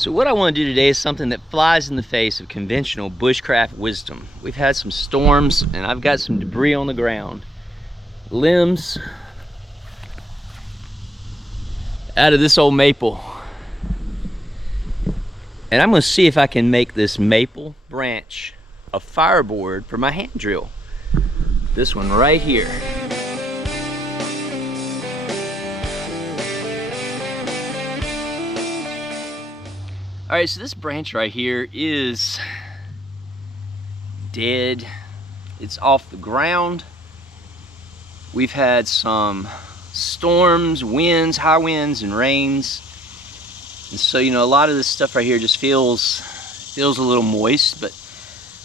So what I want to do today is something that flies in the face of conventional bushcraft wisdom. We've had some storms and I've got some debris on the ground. Limbs out of this old maple. And I'm going to see if I can make this maple branch a fireboard for my hand drill. This one right here. All right, so this branch right here is dead. It's off the ground. We've had some storms, winds, high winds and rains. And so, you know, a lot of this stuff right here just feels a little moist, but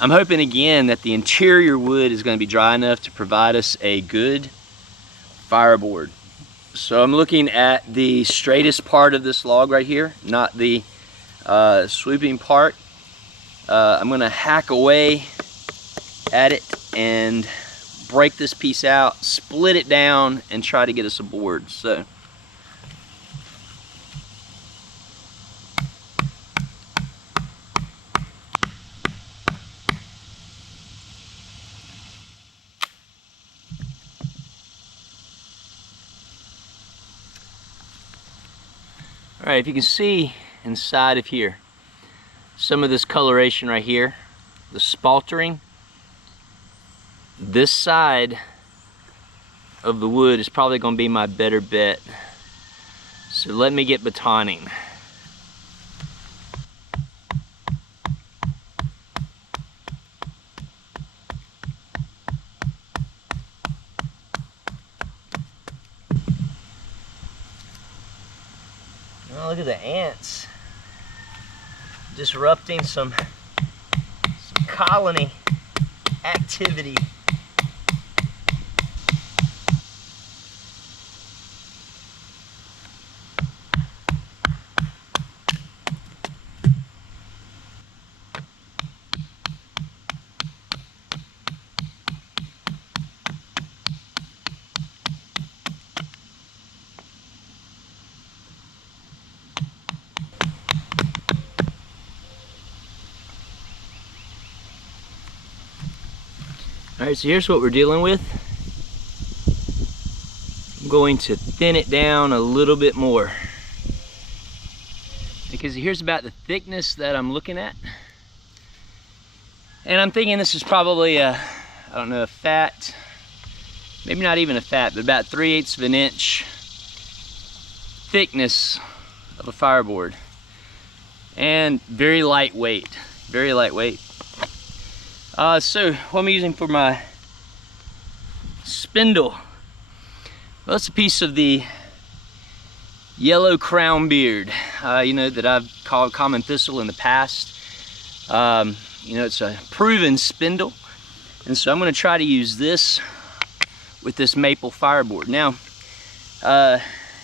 I'm hoping again that the interior wood is going to be dry enough to provide us a good fireboard. So I'm looking at the straightest part of this log right here, not the swooping part. I'm gonna hack away at it and break this piece out, split it down, and try to get us a board. So all right, if you can see inside of here, some of this coloration right here, the spaltering, this side of the wood is probably going to be my better bet. So let me get batoning. Oh, look at the ants disrupting some colony activity. All right, so here's what we're dealing with. I'm going to thin it down a little bit more, because here's about the thickness that I'm looking at. And I'm thinking this is probably a, I don't know, a fat, maybe not even a fat, but about 3/8 of an inch thickness of a fireboard. And very lightweight, very lightweight. So what I'm using for my spindle, well, it's a piece of the Yellow Crownbeard, you know, that I've called common thistle in the past. You know, it's a proven spindle, and so I'm going to try to use this with this maple fireboard. Now,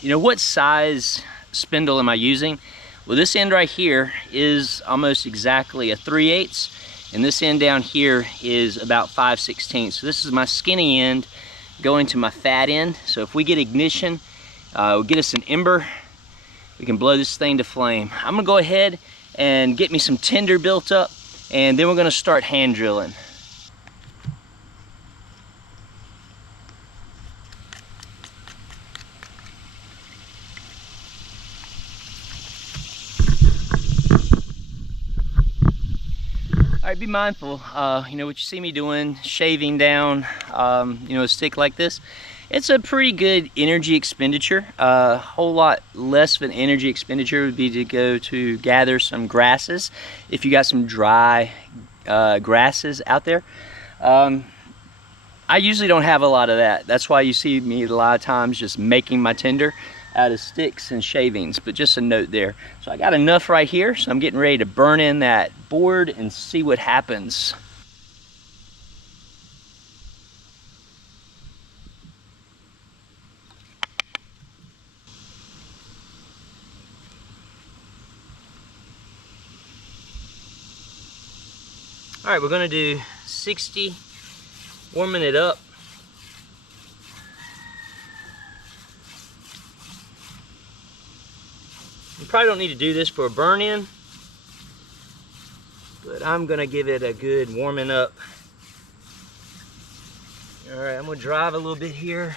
you know, what size spindle am I using? Well, this end right here is almost exactly a 3/8. And this end down here is about 5/16. So this is my skinny end going to my fat end. So if we get ignition, we'll get us an ember, we can blow this thing to flame. I'm gonna go ahead and get me some tinder built up, and then we're gonna start hand drilling. All right, be mindful, you know, what you see me doing, shaving down, you know, a stick like this. It's a pretty good energy expenditure. A whole lot less of an energy expenditure would be to go to gather some grasses, if you got some dry grasses out there. I usually don't have a lot of that. That's why you see me a lot of times just making my tinder out of sticks and shavings, but just a note there. So I got enough right here, so I'm getting ready to burn in that board and see what happens. All right, we're gonna do 60, warming it up. probably don't need to do this for a burn-in, but I'm gonna give it a good warming up. All right, I'm gonna drive a little bit here,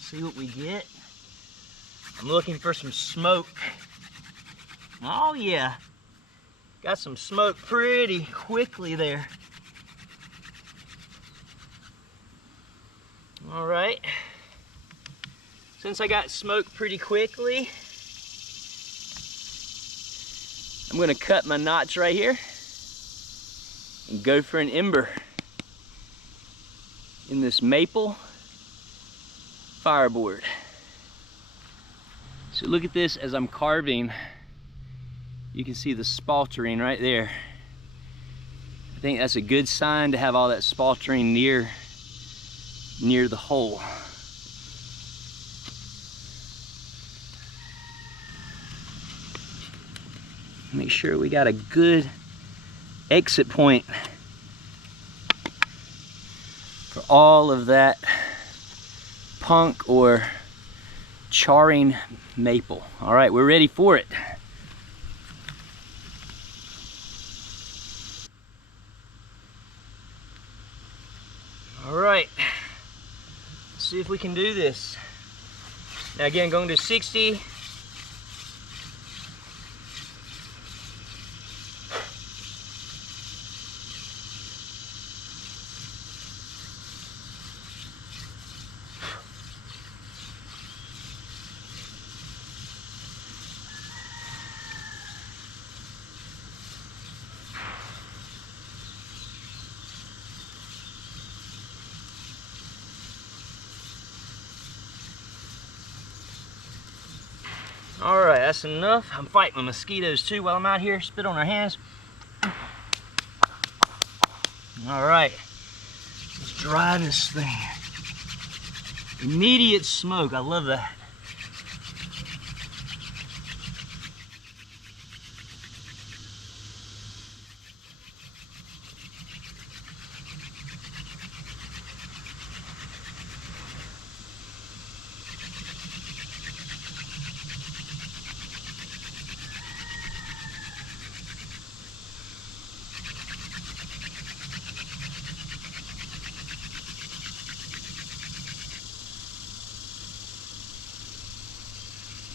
see what we get. I'm looking for some smoke. Oh yeah, got some smoke pretty quickly there. All right, since I got smoke pretty quickly, I'm gonna cut my knots right here and go for an ember in this maple fireboard. So look at this as I'm carving. You can see the spaltering right there. I think that's a good sign to have all that spaltering near the hole. Make sure we got a good exit point for all of that punk or charring maple. All right, we're ready for it. All right, let's see if we can do this. Now again, going to 60. All right, that's enough. I'm fighting with mosquitoes too while I'm out here. Spit on our hands. All right, let's dry this thing. Immediate smoke, I love that.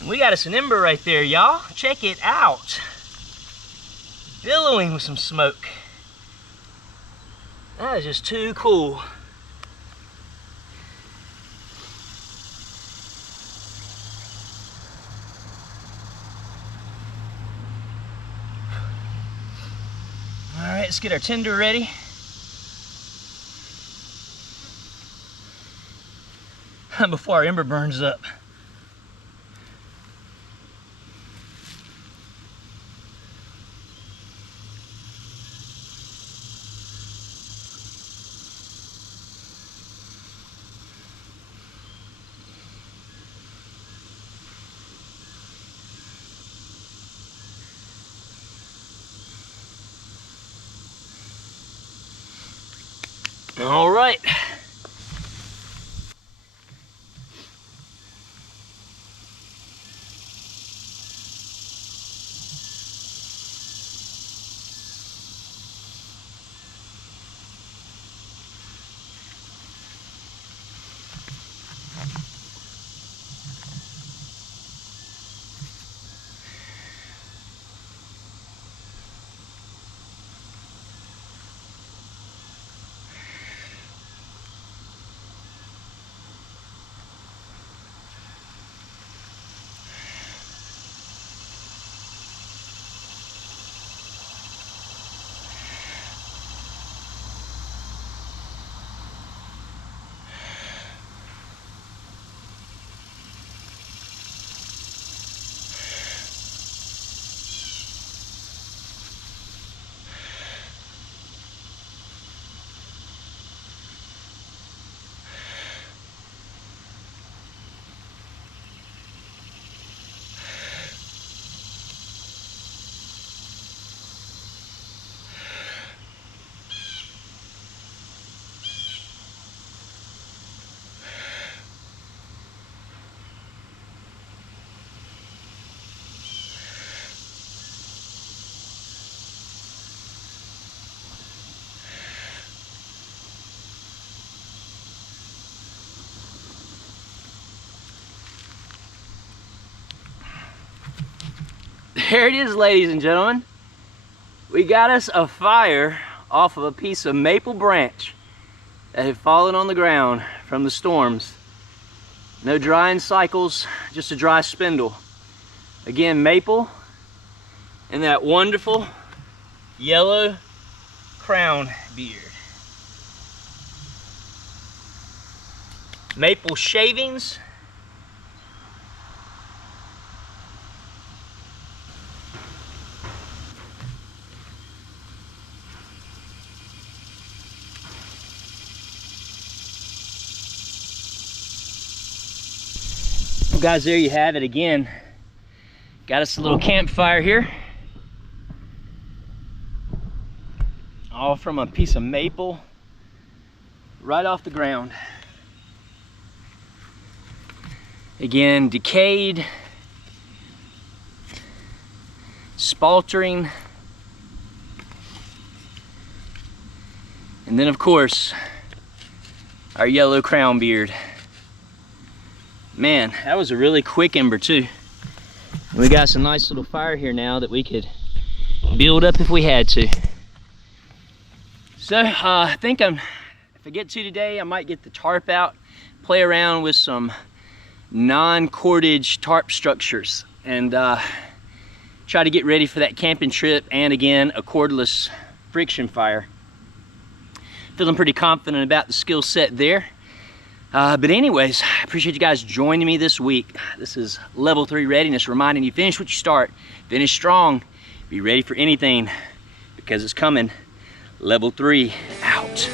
We got us an ember right there, y'all. Check it out. Billowing with some smoke. That is just too cool. All right, let's get our tinder ready. Before our ember burns up. All right. There it is, ladies and gentlemen. We got us a fire off of a piece of maple branch that had fallen on the ground from the storms. No drying cycles, just a dry spindle. Again, maple and that wonderful yellow crownbeard. Maple shavings. Well, guys, there you have it again. Got us a little campfire here. All from a piece of maple right off the ground. Again, decayed, spaltering, and then of course our yellow crownbeard. Man, that was a really quick ember too. We got some nice little fire here now that we could build up if we had to. So I think if I get to today, I might get the tarp out, play around with some non-cordage tarp structures, and try to get ready for that camping trip, and again, a cordless friction fire. Feeling pretty confident about the skill set there. But anyways, I appreciate you guys joining me this week. This is Level 3 Readiness, reminding you, finish what you start, finish strong, be ready for anything, because it's coming. Level 3 out.